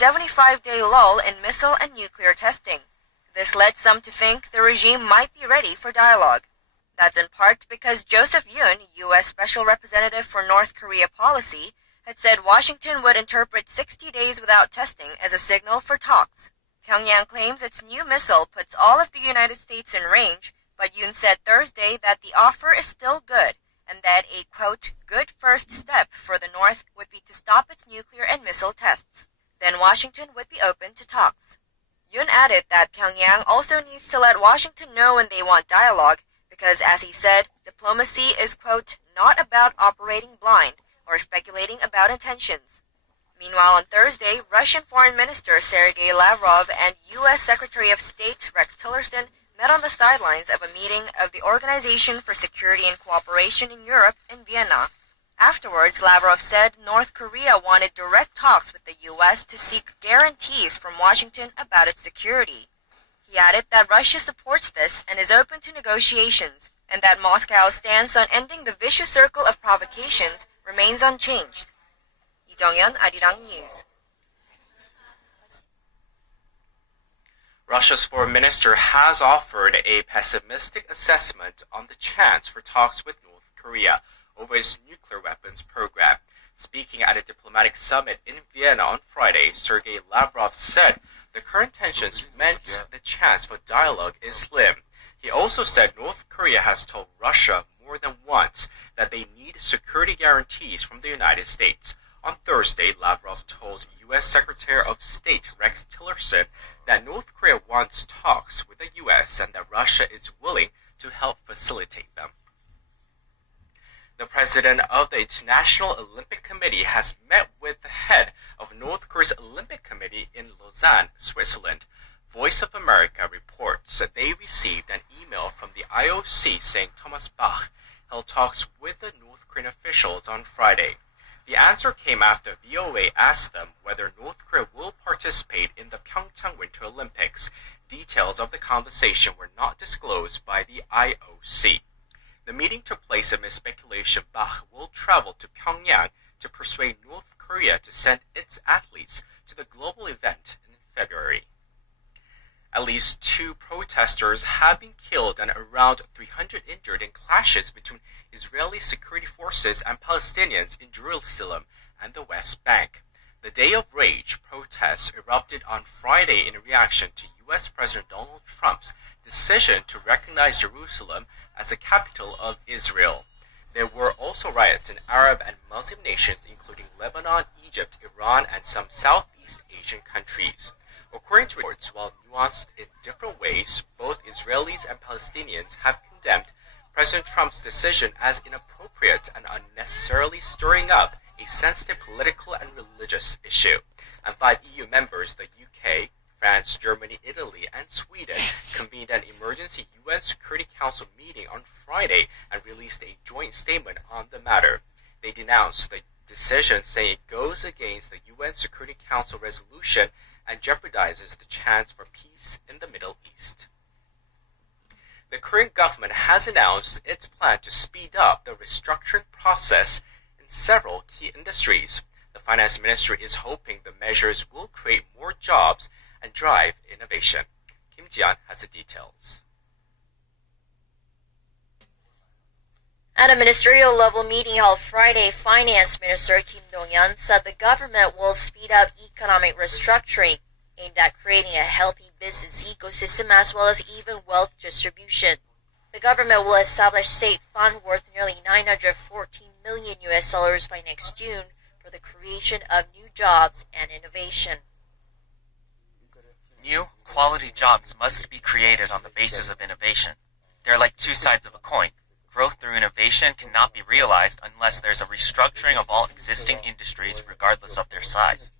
75-day lull in missile and nuclear testing. This led some to think the regime might be ready for dialogue. That's in part because Joseph Yoon, U.S. Special Representative for North Korea policy, had said Washington would interpret 60 days without testing as a signal for talks. Pyongyang claims its new missile puts all of the United States in range, but Yoon said Thursday that the offer is still good and that a, quote, good first step for the North would be to stop its nuclear and missile tests. Then Washington would be open to talks. Yoon added that Pyongyang also needs to let Washington know when they want dialogue because, as he said, diplomacy is, quote, not about operating blind or speculating about intentions. Meanwhile, on Thursday, Russian Foreign Minister Sergei Lavrov and U.S. Secretary of State Rex Tillerson met on the sidelines of a meeting of the Organization for Security and Cooperation in Europe in Vienna. Afterwards, Lavrov said North Korea wanted direct talks with the U.S. to seek guarantees from Washington about its security. He added that Russia supports this and is open to negotiations, and that Moscow's stance on ending the vicious circle of provocations remains unchanged. 이정현, 아리랑 News. Russia's foreign minister has offered a pessimistic assessment on the chance for talks with North Korea over its nuclear weapons program. Speaking at a diplomatic summit in Vienna on Friday, Sergei Lavrov said the current tensions meant the chance for dialogue is slim. He also said North Korea has told Russia more than once that they need security guarantees from the United States. On Thursday, Lavrov told U.S. Secretary of State Rex Tillerson that North Korea wants talks with the U.S. and that Russia is willing to help facilitate them. The president of the International Olympic Committee has met with the head of North Korea's Olympic Committee in Lausanne, Switzerland. Voice of America reports that they received an email from the IOC saying Thomas Bach held talks with the North Korean officials on Friday. The answer came after VOA asked them whether North Korea will participate in the Pyeongchang Winter Olympics. Details of the conversation were not disclosed by the IOC. The meeting took place amid speculation Bach will travel to Pyongyang to persuade North Korea to send its athletes to the global event in February. At least 2 protesters have been killed and around 300 injured in clashes between Israeli security forces and Palestinians in Jerusalem and the West Bank. The Day of Rage protests erupted on Friday in reaction to U.S. President Donald Trump's decision to recognize Jerusalem as the capital of Israel. There were also riots in Arab and Muslim nations including Lebanon, Egypt, Iran, and some Southeast Asian countries. According to reports, while nuanced in different ways, both Israelis and Palestinians have condemned President Trump's decision as inappropriate and unnecessarily stirring up a sensitive political and religious issue. And 5 EU members, the UK, France, Germany, Italy, and Sweden, convened an emergency UN Security Council meeting on Friday and released a joint statement on the matter. They denounced the decision, saying it goes against the UN Security Council resolution and jeopardizes the chance for peace in the Middle East. The Korean government has announced its plan to speed up the restructuring process in several key industries. The finance ministry is hoping the measures will create more jobs and drive innovation. Kim Ji-an has the details. At a ministerial level meeting held Friday, Finance Minister Kim Dong-yeon said the government will speed up economic restructuring aimed at creating a healthy business ecosystem as well as even wealth distribution. The government will establish state fund worth nearly $914 million by next June for the creation of new jobs and innovation. New, quality jobs must be created on the basis of innovation. They're like 2 sides of a coin. Growth through innovation cannot be realized unless there's a restructuring of all existing industries regardless of their size.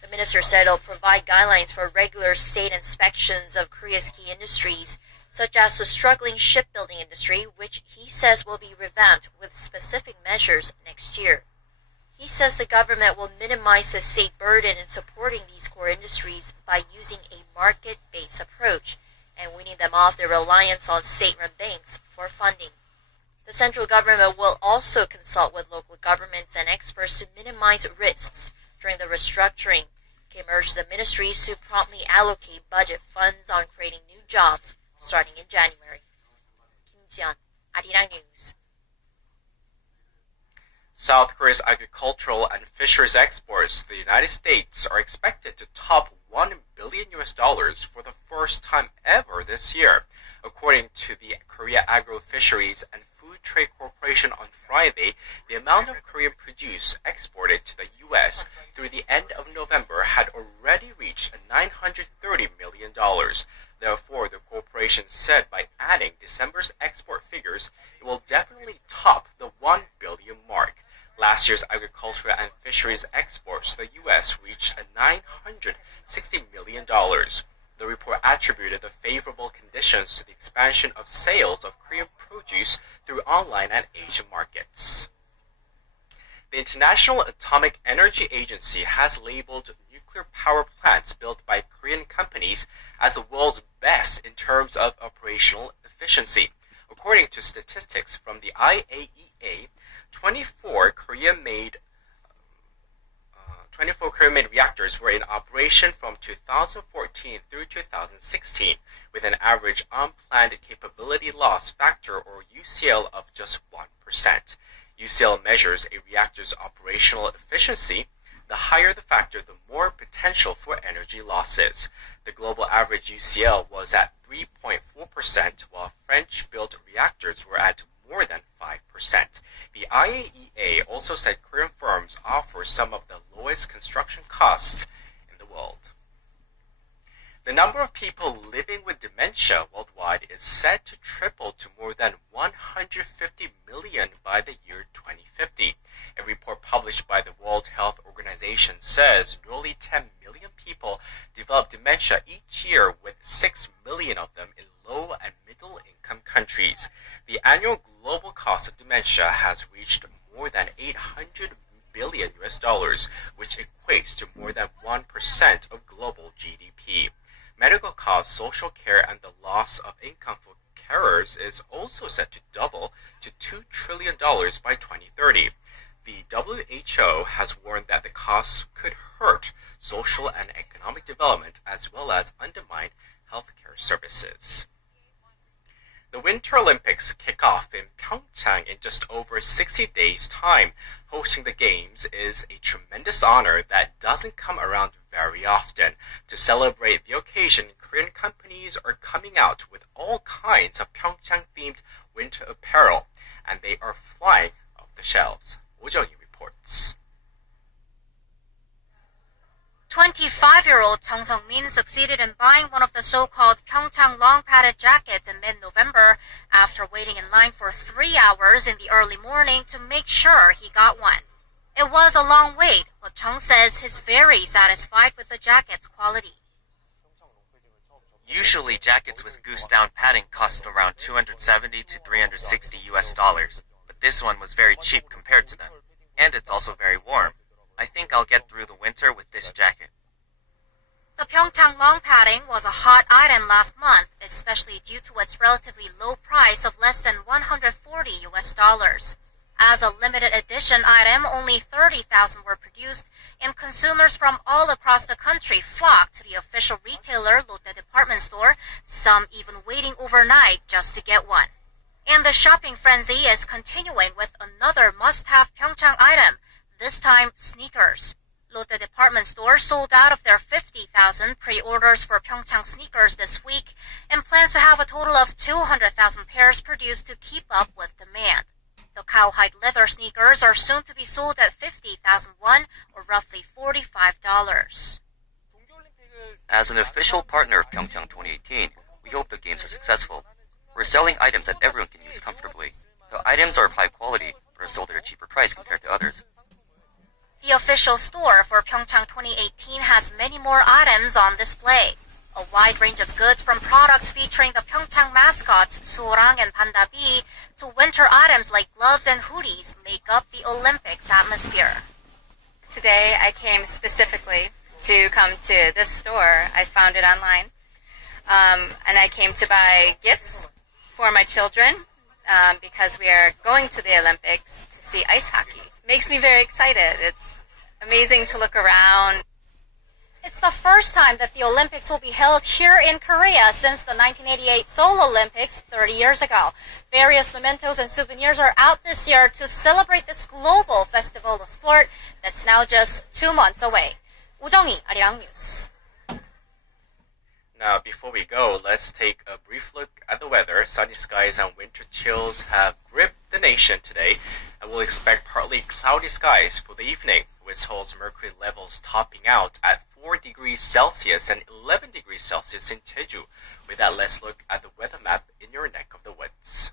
The minister said it'll provide guidelines for regular state inspections of Korea's key industries, such as the struggling shipbuilding industry, which he says will be revamped with specific measures next year. He says the government will minimize the state burden in supporting these core industries by using a market-based approach and weaning them off their reliance on state-run banks for funding. The central government will also consult with local governments and experts to minimize risks, During the restructuring, Kim urged the ministries to promptly allocate budget funds on creating new jobs starting in January. Kim Ji-yeon, Arirang News. South Korea's agricultural and fisheries exports to the United States are expected to top $1 billion for the first time ever this year. According to the Korea Agro Fisheries and Food Trade Corporation on Friday, the amount of Korean produce exported to the U.S. through the end of November had already reached $930 million. Therefore, the corporation said by adding December's export figures, it will definitely top the $1 billion mark. Last year's agricultural and fisheries exports to the U.S. reached $960 million. The report attributed the favorable conditions to the expansion of sales of Korean produce through online and Asian markets. The International Atomic Energy Agency has labeled nuclear power plants built by Korean companies as the world's best in terms of operational efficiency. According to statistics from the IAEA, 24 Korean-made reactors were in operation from 2014 through 2016, with an average unplanned capability loss factor, or UCL, of just 1%. UCL measures a reactor's operational efficiency. The higher the factor, the more potential for energy losses. The global average UCL was at 3.4%, while French-built reactors were at more than 5%. The IAEA also said Korean firms offer some of the lowest construction costs in the world. The number of people living with dementia worldwide is set to triple to more than 150 million by the year 2050. A report published by the World Health Organization says nearly 10 million people develop dementia each year, with 6 million of them in low and middle income countries. The annual global cost of dementia has reached more than $800 billion, which equates to more than 1% of global GDP. Medical costs, social care, and the loss of income for carers is also set to double to $2 trillion by 2030. The WHO has warned that the costs could hurt social and economic development as well as undermine healthcare services. The Winter Olympics kick off in Pyeongchang in just over 60 days' time. Hosting the Games is a tremendous honor that doesn't come around very often. To celebrate the occasion, Korean companies are coming out with all kinds of Pyeongchang-themed winter apparel, and they are flying off the shelves. Oh Jung-hee reports. 25-year-old Chung Sung-min succeeded in buying one of the so-called Pyeongchang long-padded jackets in mid-November after waiting in line for 3 hours in the early morning to make sure he got one. It was a long wait, but Chung says he's very satisfied with the jacket's quality. Usually, jackets with goose-down padding cost around $270 to $360, but this one was very cheap compared to them. And it's also very warm. I think I'll get through the winter with this jacket. The Pyeongchang long padding was a hot item last month, especially due to its relatively low price of less than $140. As a limited edition item, only 30,000 were produced, and consumers from all across the country flocked to the official retailer Lotte department store, some even waiting overnight just to get one. And the shopping frenzy is continuing with another must-have Pyeongchang item, this time sneakers. Lotte department store sold out of their 50,000 pre-orders for Pyeongchang sneakers this week and plans to have a total of 200,000 pairs produced to keep up with demand. The cowhide leather sneakers are soon to be sold at 50,000 won, or roughly $45. As an official partner of Pyeongchang 2018, we hope the games are successful. We're selling items that everyone can use comfortably. The items are of high quality, but are sold at a cheaper price compared to others. The official store for Pyeongchang 2018 has many more items on display. A wide range of goods from products featuring the Pyeongchang mascots Suorang and Panda B to winter items like gloves and hoodies make up the Olympics atmosphere. Today I came specifically to come to this store. I found it online. And I came to buy gifts for my children because we are going to the Olympics to see ice hockey. Makes me very excited. It's amazing to look around. It's the first time that the Olympics will be held here in Korea since the 1988 Seoul Olympics 30 years ago. Various mementos and souvenirs are out this year to celebrate this global festival of sport that's now just 2 months away. 우정이, 아리랑 뉴스. Now, before we go, let's take a brief look at the weather. Sunny skies and winter chills have gripped the nation today, and we'll expect partly cloudy skies for the evening, with Seoul's mercury levels topping out at 4 degrees Celsius and 11 degrees Celsius in Jeju. With that, let's look at the weather map in your neck of the woods.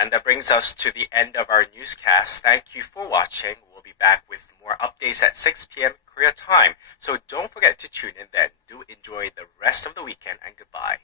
And that brings us to the end of our newscast. Thank you for watching. We'll be back with more updates at 6 p.m. Korea time. So don't forget to tune in then. Do enjoy the rest of the weekend and goodbye.